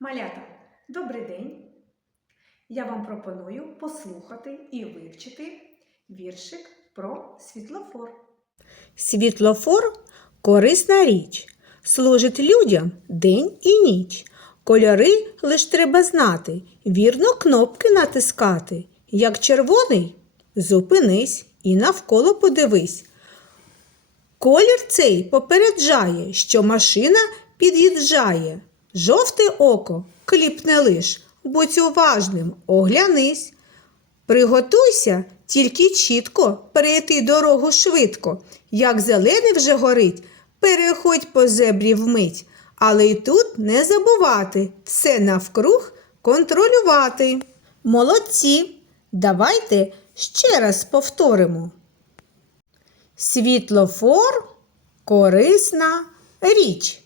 Малята, добрий день! Я вам пропоную послухати і вивчити віршик про світлофор. Світлофор корисна річ, служить людям день і ніч. Кольори лиш треба знати, вірно кнопки натискати. Як червоний, зупинись і навколо подивись. Колір цей попереджає, що машина під'їжджає. Жовте око кліпне лиш, будь уважним, оглянись. Приготуйся тільки чітко перейти дорогу швидко. Як зелений вже горить, переходь по зебрі вмить. Але й тут не забувати все навкруг контролювати. Молодці! Давайте ще раз повторимо. Світлофор корисна річ.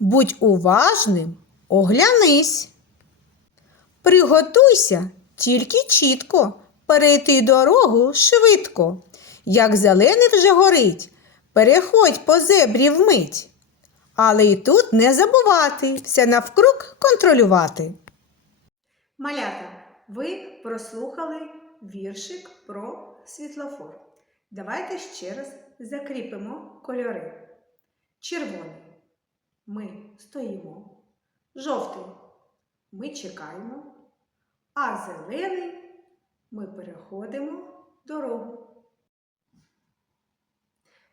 Будь уважним, оглянись. Приготуйся тільки чітко перейти дорогу швидко. Як зелений вже горить, переходь по зебрі вмить. Але й тут не забувати все навкруг контролювати. Малята, ви прослухали віршик про світлофор. Давайте ще раз закріпимо кольори. Червоний ми стоїмо. Жовтий ми чекаємо. А зелений ми переходимо дорогу.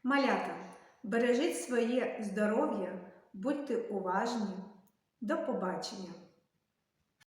Малята, бережіть своє здоров'я, будьте уважні. До побачення!